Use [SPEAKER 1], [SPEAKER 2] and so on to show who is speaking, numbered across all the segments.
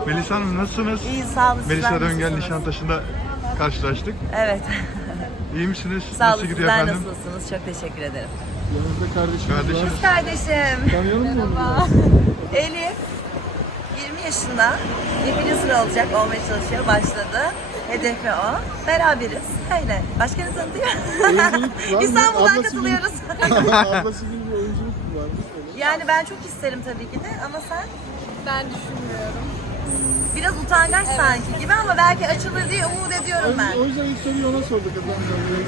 [SPEAKER 1] Melisa Hanım nasılsınız?
[SPEAKER 2] İyi, sağ olun.
[SPEAKER 1] Melisa
[SPEAKER 2] Sizler
[SPEAKER 1] Döngel
[SPEAKER 2] nasılsınız?
[SPEAKER 1] Nişantaşı'nda karşılaştık.
[SPEAKER 2] Evet.
[SPEAKER 1] İyi misiniz?
[SPEAKER 2] Sağ olun.
[SPEAKER 1] Nasıl gidiyor
[SPEAKER 2] Sizler
[SPEAKER 1] efendim?
[SPEAKER 2] nasılsınız? Çok teşekkür ederim.
[SPEAKER 3] Yanınızda kardeşiniz var.
[SPEAKER 2] Kız kardeşim.
[SPEAKER 3] Tanıyalım mı onu?
[SPEAKER 2] Elif. 20 yaşında. Influencer olacak. Olmaya çalışıyor. Başladı. Hedefi o. Beraberiz. Öyle. Başka ne tanıtıyor?
[SPEAKER 3] Oyunculuk var mı?
[SPEAKER 2] İstanbul'dan
[SPEAKER 3] Ablası
[SPEAKER 2] katılıyoruz.
[SPEAKER 3] Ablası gibi bir oyunculuk mu var?
[SPEAKER 2] Yani ben çok isterim tabii ki de ama sen
[SPEAKER 4] Ben düşünmüyorum.
[SPEAKER 2] biraz utangaç sanki gibi ama belki açılır diye umut ediyorum ben.
[SPEAKER 3] O yüzden ilk soruyu ona sorduk efendim.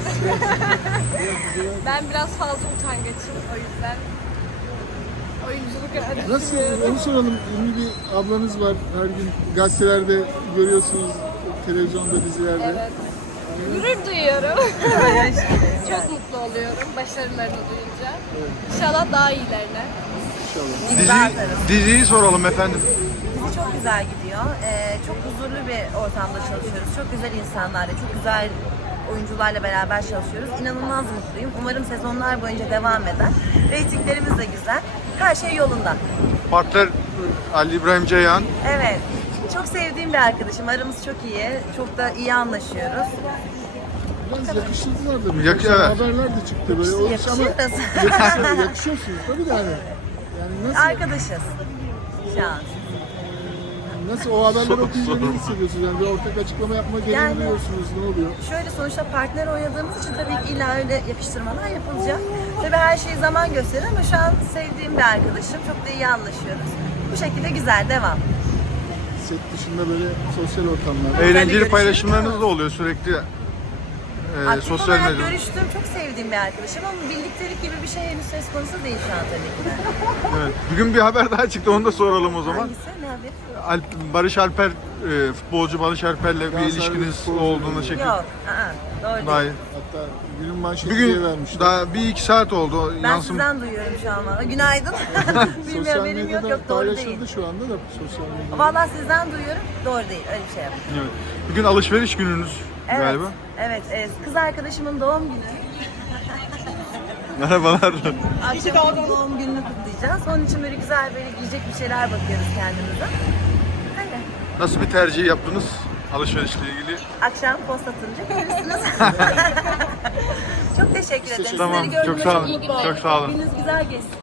[SPEAKER 4] Ben biraz fazla utangaçım o yüzden. Oyunculuk yani
[SPEAKER 3] Nasıl?
[SPEAKER 4] düşünmüyorum.
[SPEAKER 3] Onu soralım. Ünlü bir ablanız var. Her gün gazetelerde görüyorsunuz. Televizyonda, dizilerde.
[SPEAKER 4] Evet. Gurur duyuyorum. Çok mutlu oluyorum başarılarını duyunca. İnşallah daha iyilerine.
[SPEAKER 3] İnşallah.
[SPEAKER 2] İmza atarız.
[SPEAKER 1] Diziyi soralım efendim.
[SPEAKER 2] Dizi çok güzel gidiyor. Çok huzurlu bir ortamda çalışıyoruz. Çok güzel insanlarla, çok güzel oyuncularla beraber çalışıyoruz. İnanılmaz mutluyum. Umarım sezonlar boyunca devam eder. Reytinglerimiz de güzel. Her şey yolunda.
[SPEAKER 1] Partner Ali İbrahim Ceyhan.
[SPEAKER 2] Evet. Çok sevdiğim bir arkadaşım. Aramız çok iyi. Çok da iyi anlaşıyoruz.
[SPEAKER 3] Biraz yakışırdılar da.
[SPEAKER 1] Yak-
[SPEAKER 3] Birkaç
[SPEAKER 1] evet.
[SPEAKER 3] haberler de çıktı böyle. O iş ama
[SPEAKER 2] Yakışıyoruz.
[SPEAKER 3] yakışıyorsunuz tabii de hani. Yani nasıl,
[SPEAKER 2] Arkadaşız. Şu an.
[SPEAKER 3] nasıl o haberleri okuyunca ne hissediyorsunuz? Yani bir ortak açıklama yapma gereği
[SPEAKER 2] Yani-
[SPEAKER 3] duyuyorsunuz. Ne oluyor?
[SPEAKER 2] Şöyle sonuçta partner oynadığımız için tabii ki illa öyle yakıştırmalar yapılacak. Tabii her şeyi zaman gösterir ama şu an sevdiğim bir arkadaşım. Çok da iyi anlaşıyoruz. Bu şekilde güzel, devam.
[SPEAKER 3] Set dışında böyle sosyal ortamlarda.
[SPEAKER 1] Eğlenceli
[SPEAKER 2] görüşürüz.
[SPEAKER 1] paylaşımlarınız da oluyor sürekli.
[SPEAKER 2] Aktif
[SPEAKER 1] Sosyal
[SPEAKER 2] olarak
[SPEAKER 1] medyada.
[SPEAKER 2] görüştüğüm, çok sevdiğim bir arkadaşım ama bildikleri gibi bir şey henüz söz konusu değil şu an tabii ki de.
[SPEAKER 1] Evet. Bugün bir haber daha çıktı, onu da soralım o zaman.
[SPEAKER 2] Hangisi? Ne haberi?
[SPEAKER 1] Barış Alper, futbolcu Barış Alper'le bir
[SPEAKER 3] Galatasaray
[SPEAKER 1] ilişkiniz
[SPEAKER 3] futbolcu.
[SPEAKER 1] olduğunu çekip
[SPEAKER 2] Yok. Doğru
[SPEAKER 1] daha
[SPEAKER 2] değil.
[SPEAKER 3] Hatta günün manşeti
[SPEAKER 1] bir
[SPEAKER 3] diye
[SPEAKER 1] gün
[SPEAKER 3] vermişler.
[SPEAKER 1] daha bir iki saat oldu.
[SPEAKER 2] Ben
[SPEAKER 1] Yansım.
[SPEAKER 2] sizden duyuyorum şu an valla. Günaydın. Bilmiyorum,
[SPEAKER 3] Sosyal
[SPEAKER 2] benim yok
[SPEAKER 3] medyada
[SPEAKER 2] yok doğru değil.
[SPEAKER 3] paylaşıldı şu anda da sosyal medyada.
[SPEAKER 2] Valla sizden duyuyorum. Doğru değil. Öyle bir şey yok.
[SPEAKER 1] Evet. Bugün alışveriş gününüz
[SPEAKER 2] Evet.
[SPEAKER 1] galiba.
[SPEAKER 2] Evet. Kız arkadaşımın doğum günü.
[SPEAKER 1] Merhabalar.
[SPEAKER 2] Akşam doğum gününü kutlayacağız. Onun için böyle güzel böyle giyecek bir şeyler bakıyoruz kendimize. Öyle.
[SPEAKER 1] Nasıl bir tercih yaptınız alışverişle ilgili?
[SPEAKER 2] Akşam post atınca görürsünüz. Çok teşekkür ederim.
[SPEAKER 1] Tamam,
[SPEAKER 2] Sizleri gördüğüme
[SPEAKER 1] çok sağ olun.
[SPEAKER 2] mutlu oldum.
[SPEAKER 1] Çok sağ olun.
[SPEAKER 2] Gününüz güzel geçsin.